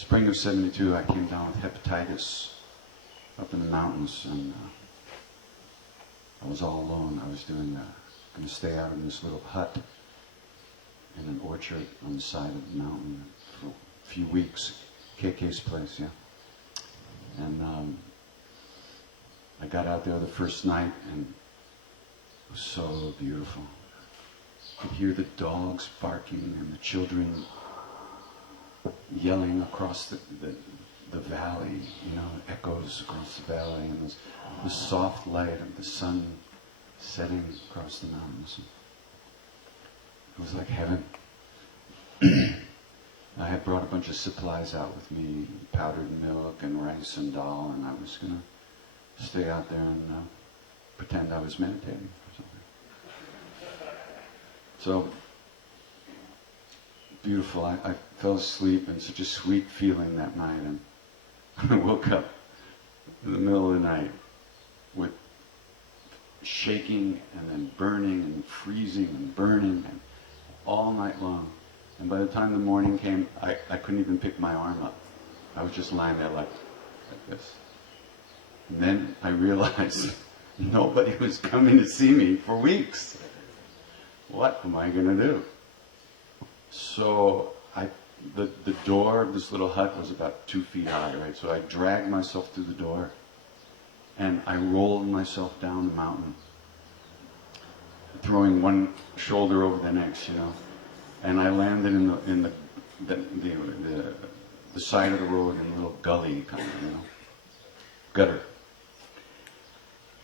spring of '72, I came down with hepatitis up in the mountains, and I was all alone. I was going to stay out in this little hut in an orchard on the side of the mountain for a few weeks. KK's place, yeah. And I got out there the first night, and it was so beautiful. You could hear the dogs barking and the children yelling across the valley, you know, echoes across the valley, and the soft light of the sun setting across the mountains. It was like heaven. I had brought a bunch of supplies out with me, powdered milk and rice and dal, and I was going to stay out there and pretend I was meditating or something. So, beautiful. I fell asleep, and such a sweet feeling that night, and I woke up in the middle of the night with shaking and then burning and freezing and burning and all night long. And by the time the morning came, I couldn't even pick my arm up. I was just lying there like this. And then I realized nobody was coming to see me for weeks. What am I going to do? So the door of this little hut was about 2 feet high, right? So I dragged myself through the door, and I rolled myself down the mountain, throwing one shoulder over the next, you know. And I landed in the side of the road in a little gully kind of, you know, gutter.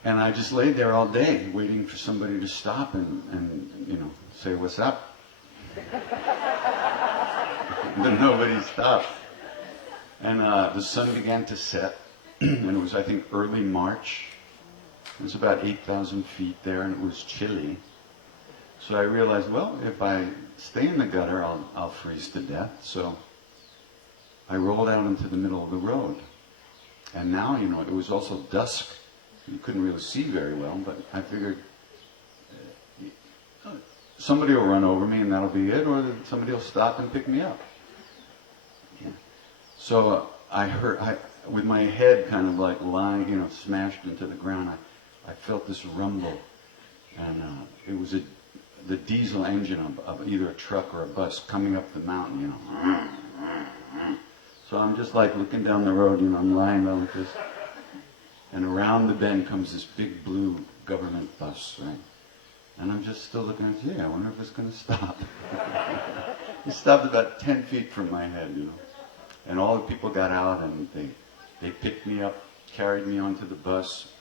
And I just laid there all day waiting for somebody to stop and you know, say, "What's up?" But nobody stopped. And the sun began to set, and it was, I think, early March. It was about 8,000 feet there, and it was chilly. So I realized, well, if I stay in the gutter, I'll freeze to death. So I rolled out into the middle of the road. And now, you know, it was also dusk. You couldn't really see very well, but I figured somebody will run over me and that'll be it, or somebody will stop and pick me up. Yeah. So I heard, with my head kind of like lying, you know, smashed into the ground, I felt this rumble. And it was the diesel engine of either a truck or a bus coming up the mountain, you know. So I'm just like looking down the road, you know, I'm lying down like this. And around the bend comes this big blue government bus, right? And I'm just still looking at it, I wonder if it's going to stop. It stopped about 10 feet from my head, you know. And all the people got out and they picked me up, carried me onto the bus.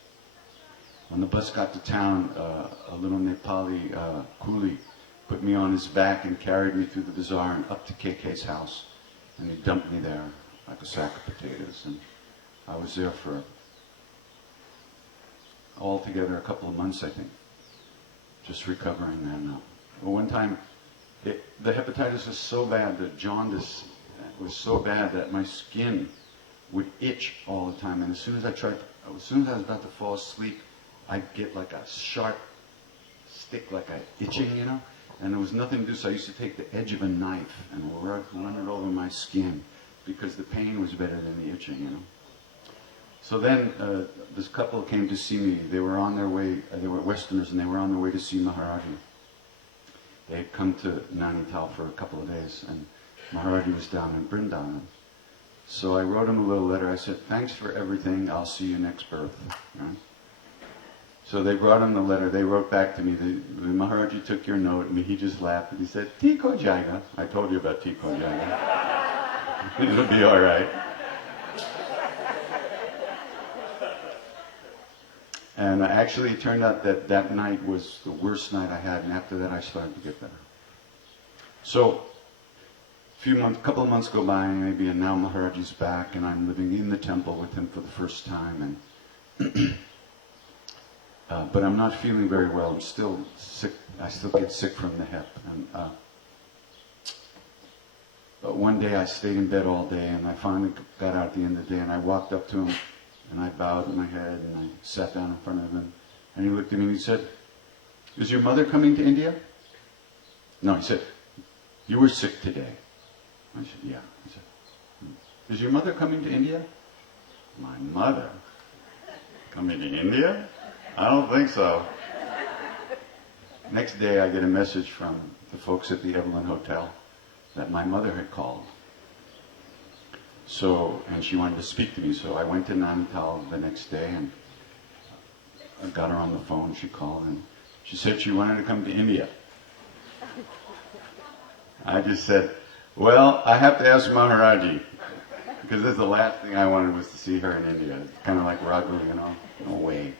When the bus got to town, a little Nepali coolie put me on his back and carried me through the bazaar and up to KK's house. And he dumped me there like a sack of potatoes. And I was there for altogether a couple of months, I think, just recovering. And one time, the hepatitis was so bad, the jaundice was so bad that my skin would itch all the time. And as soon as I was about to fall asleep, I'd get like a sharp stick, like a itching, you know, and there was nothing to do, so I used to take the edge of a knife and run it over my skin because the pain was better than the itching, you know. So then this couple came to see me. They were on their way, they were Westerners, and they were on their way to see Maharaj-ji. They had come to Nainital for a couple of days, and Maharaj-ji was down in Vrindavan. So I wrote him a little letter. I said, "Thanks for everything. I'll see you next birth." Right? So they brought him the letter. They wrote back to me, the Maharaj-ji took your note, and he just laughed, and he said, "Theek ho jayega." I told you about theek ho jayega. It'll be all right. And actually, it turned out that that night was the worst night I had, and after that, I started to get better. So, couple of months go by, maybe, and now Maharaj-ji's back, and I'm living in the temple with him for the first time, and but I'm not feeling very well. I'm still sick. I still get sick from the hep. And but one day I stayed in bed all day, and I finally got out at the end of the day, and I walked up to him, and I bowed my head, and I sat down in front of him, and he looked at me and he said, "Is your mother coming to India?" "No," he said, "You were sick today." I said, "Yeah." He said, Is your mother coming to India? My mother? Coming to India? I don't think so. Next day I get a message from the folks at the Evelyn Hotel that my mother had called. So, and she wanted to speak to me, so I went to Nainital the next day and I got her on the phone. She called and she said she wanted to come to India. I just said, well, I have to ask Maharaj-ji, because that's the last thing I wanted was to see her in India. It's kind of like Raghu, you know, no way.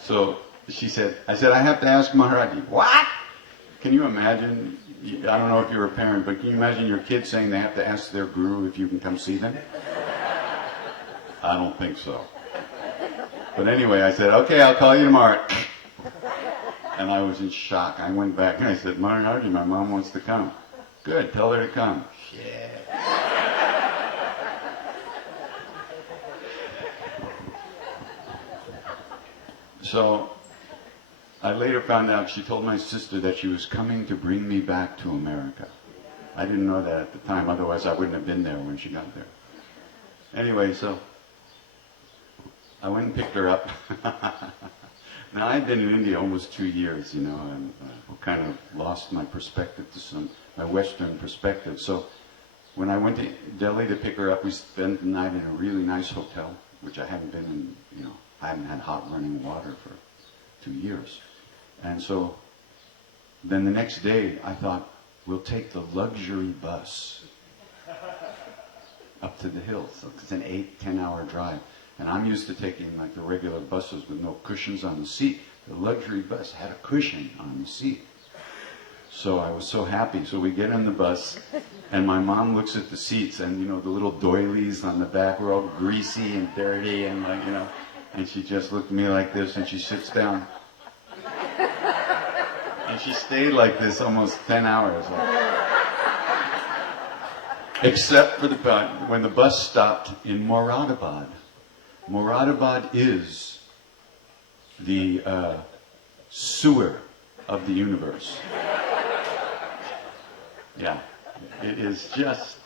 So she said, I said, I have to ask Maharaj-ji. What? Can you imagine? I don't know if you're a parent, but can you imagine your kid saying they have to ask their guru if you can come see them? I don't think so. But anyway, I said, okay, I'll call you tomorrow. And I was in shock. I went back and I said, Maharaj-ji, my mom wants to come. Good, tell her to come. Yeah. So I later found out she told my sister that she was coming to bring me back to America. I didn't know that at the time, otherwise I wouldn't have been there when she got there. Anyway, so I went and picked her up. Now I'd been in India almost 2 years, you know, and kind of lost my perspective to my Western perspective. So when I went to Delhi to pick her up, we spent the night in a really nice hotel, which I hadn't been in, you know, I hadn't had hot running water for 2 years. And so then the next day I thought, we'll take the luxury bus up to the hills. So it's an 8-10 hour drive. And I'm used to taking like the regular buses with no cushions on the seat. The luxury bus had a cushion on the seat. So I was so happy. So we get on the bus and my mom looks at the seats and, you know, the little doilies on the back were all greasy and dirty and like, you know, and she just looked at me like this and she sits down. And she stayed like this almost 10 hours. Except for when the bus stopped in Moradabad. Moradabad is the sewer of the universe. Yeah, it is just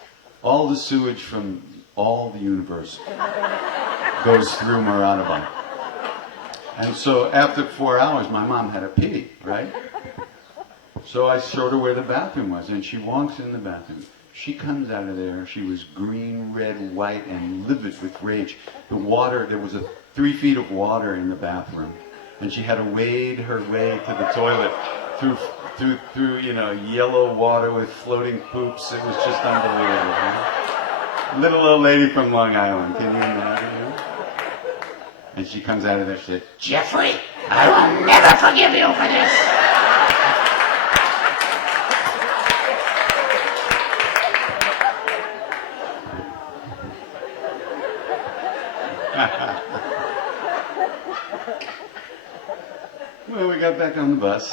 all the sewage from all the universe goes through Moradabad. And so after 4 hours, my mom had to pee, right? So I showed her where the bathroom was, and she walks in the bathroom. She comes out of there, she was green, red, white, and livid with rage. The water, there was 3 feet of water in the bathroom, and she had to wade her way to the toilet through you know, yellow water with floating poops. It was just unbelievable. Huh? Little old lady from Long Island, can you imagine? And she comes out of there, she said, Jeffrey, I will never forgive you for this. Well, we got back on the bus.